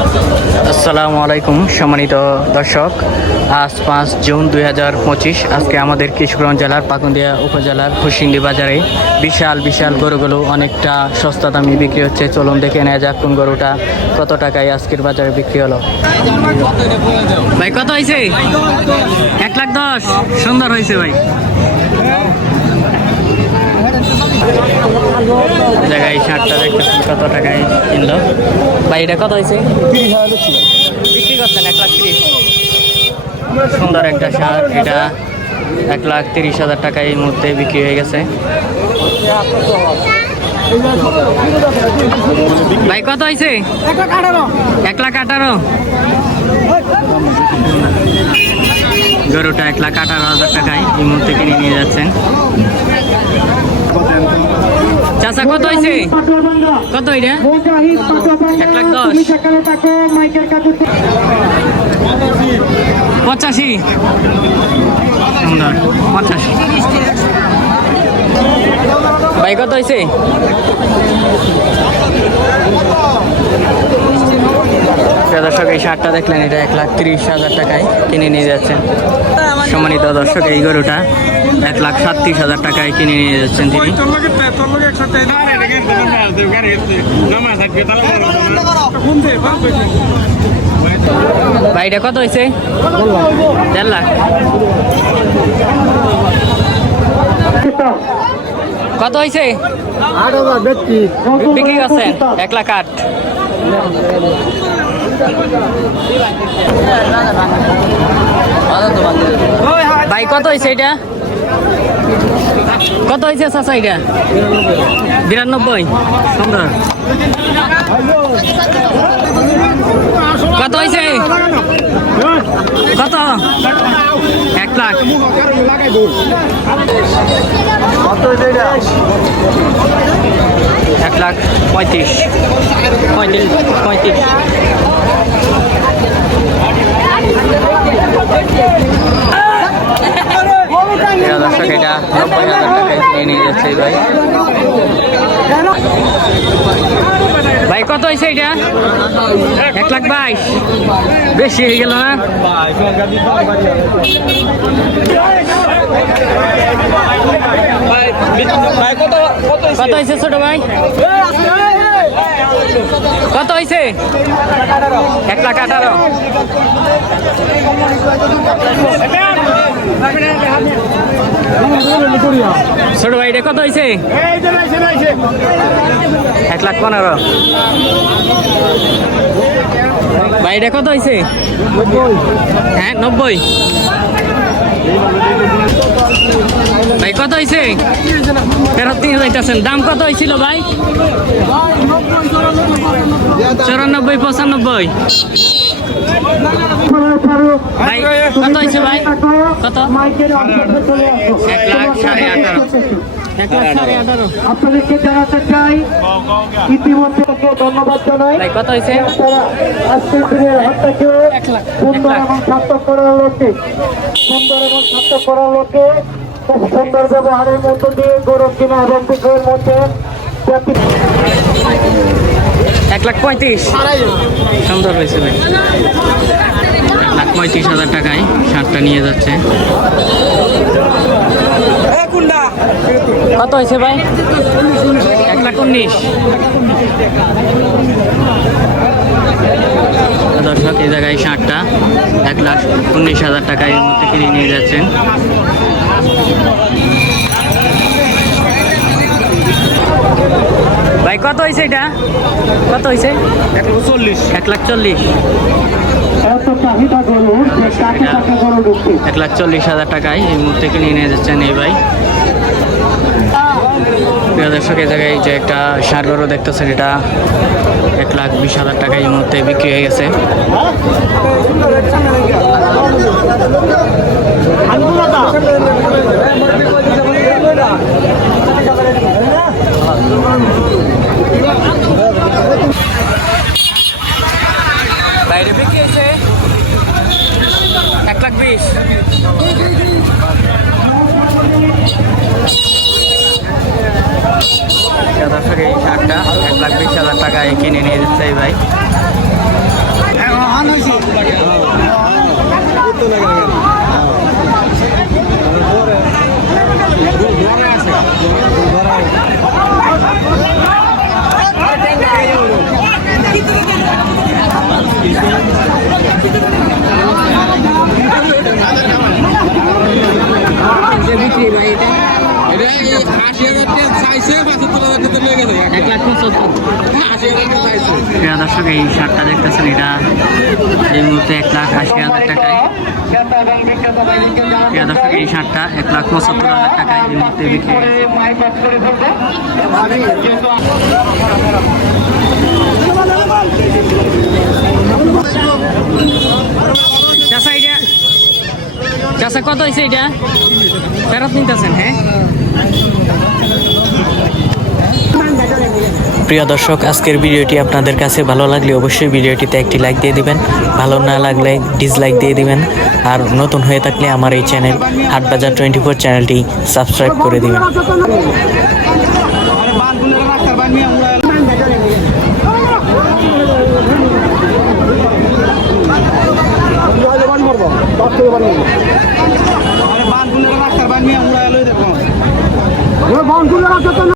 আসসালামু আলাইকুম, সম্মানিত দর্শক। আজ পাঁচ জুন দুই হাজার পঁচিশ, আজকে আমাদের কিশোরগঞ্জ জেলার পাকুন্দিয়া উপজেলার হুসিন্ডি বাজারে বিশাল বিশাল গরুগুলো অনেকটা সস্তা দামি বিক্রি হচ্ছে। চলুন দেখে নেওয়া যাক কোন গরুটা কত টাকায় আজকের বাজারে বিক্রি হলো। ভাই, কত হয়েছে? এক লাখ দশ। সুন্দর হয়েছে ভাই জায়গায় শার্টটা দেখতেছেন কত টাকায় কিনলো? ভাই, এটা কত হয়েছে? বিক্রি করছেন, এক লাখ তিরিশ। সুন্দর একটা শার্ট, এটা এক লাখ তিরিশ হাজার টাকা এই মুহূর্তে বিক্রি হয়ে গেছে। ভাই, কত হয়েছে? এক লাখ আঠারো। গরুটা এক লাখ আঠারো হাজার টাকায় এই মুহূর্তে কিনে নিয়ে যাচ্ছেন। চাচা, কত হয়েছে কত এটা এক লাখ দশ। পঁচাশি। পঁচাশি। ভাই, কত হয়েছে দর্শক, এই শার্টটা দেখলেন, এটা এক লাখ তিরিশ হাজার টাকায় কিনে নিয়ে যাচ্ছেন। সম্মানিত দর্শক, এই গরুটা এক লাখ সাতত্রিশ হাজার টাকায় কিনে নিয়ে যাচ্ছেন তিনি। এটা কত হয়েছে? দেড় লাখ। কত হয়েছে? বিক্রি করছেন এক লাখ আট। ভাই, কত হয়েছে এটা? কত হয়েছে চাচা এটা? বিরানব্বই। সুন্দর কত হয়েছে কত? এক লাখ। এক লাখ পঁয়ত্রিশ। পঁয়ত্রিশ পঁয়ত্রিশ। প্রিয় দর্শক এটা নব্বই হাজার টাকায় কিনে নিয়ে যাচ্ছে ভাই। ভাই, কত হয়েছে এটা? এক লাখ বাইশ। বেশি হয়ে গেল না? কত হয়েছে ছোট ভাই? কত হয়েছে এক লাখ আঠারো। ছোট ভাই, এটা কত হয়েছে এক লাখ পনেরো। ভাই কত হয়েছে হ্যাঁ নব্বই। ভাই, কত হয়েছে ফেরত নিয়ে যাইতেছেন। দাম কত হয়েছিল ভাই? চুরানব্বই, পঁচানব্বই। ভাই কত হয়েছে ভাই? কত? এক লাখ সাড়ে আঠারো। আপনাদেরকে জানাতে চাই ইতিমধ্যে ধন্যবাদ জানাই। কত হয়েছে? আজকের দিনের হত্যাকে সুন্দর এবং সার্থক করার লক্ষ্যে সুন্দর এবং সার্থক করার লক্ষ্যে খুব সুন্দর ব্যবহারের মধ্য দিয়ে গৌরব কিনা এবং মধ্যে এক লাখ পঁয়ত্রিশ। সুন্দর হয়েছে ভাই। এক লাখ পঁয়ত্রিশ হাজার টাকায় শার্টটা নিয়ে যাচ্ছে। কত হয়েছে ভাই? এক লাখ উনিশ। দর্শক এই জায়গায় শার্টটা এক লাখ উনিশ হাজার টাকায় এর মধ্যে কিনে নিয়ে যাচ্ছেন। ভাই কত হয়েছে এটা? কত হয়েছে এক লাখ চল্লিশ। এক লাখ চল্লিশ। এত চাহিদা গরুর যে কাকে কাকে গরু ঢুকছে? এক লাখ চল্লিশ হাজার টাকায় এই মুহূর্তে কিনে নিয়ে যাচ্ছেন এই ভাই। প্রিয় দর্শক এই জায়গায় যে একটা সার গরু দেখতেছেন এটা এক লাখ বিশ হাজার টাকায় এই মুহূর্তে বিক্রি হয়ে গেছে বাইরে বিক্রি হয়েছে এক লাখ বিশ দর্শক এই শাকটা এক লাখ বিশ হাজার টাকায় কিনে নিয়ে যাচ্ছে ভাই। প্রিয় দর্শক, এই শার্টটা দেখতেছেন, এটা এই মুহূর্তে এক লাখ আশি টাকায়। এই শার্টটা এক লাখ পঁচাত্তর হাজার কত হয়েছে এটা? ফেরত নিতেছেন হ্যাঁ? প্রিয় দর্শক, আজকের ভিডিওটি আপনাদের কাছে ভালো লাগলে অবশ্যই ভিডিওটিতে একটি লাইক দিয়ে দিবেন। ভালো না লাগলে ডিসলাইক দিয়ে দিবেন। আর নতুন হয়ে থাকলে আমার এই চ্যানেল হাটবাজার টোয়েন্টি ফোর চ্যানেলটি সাবস্ক্রাইব করে দিবেন।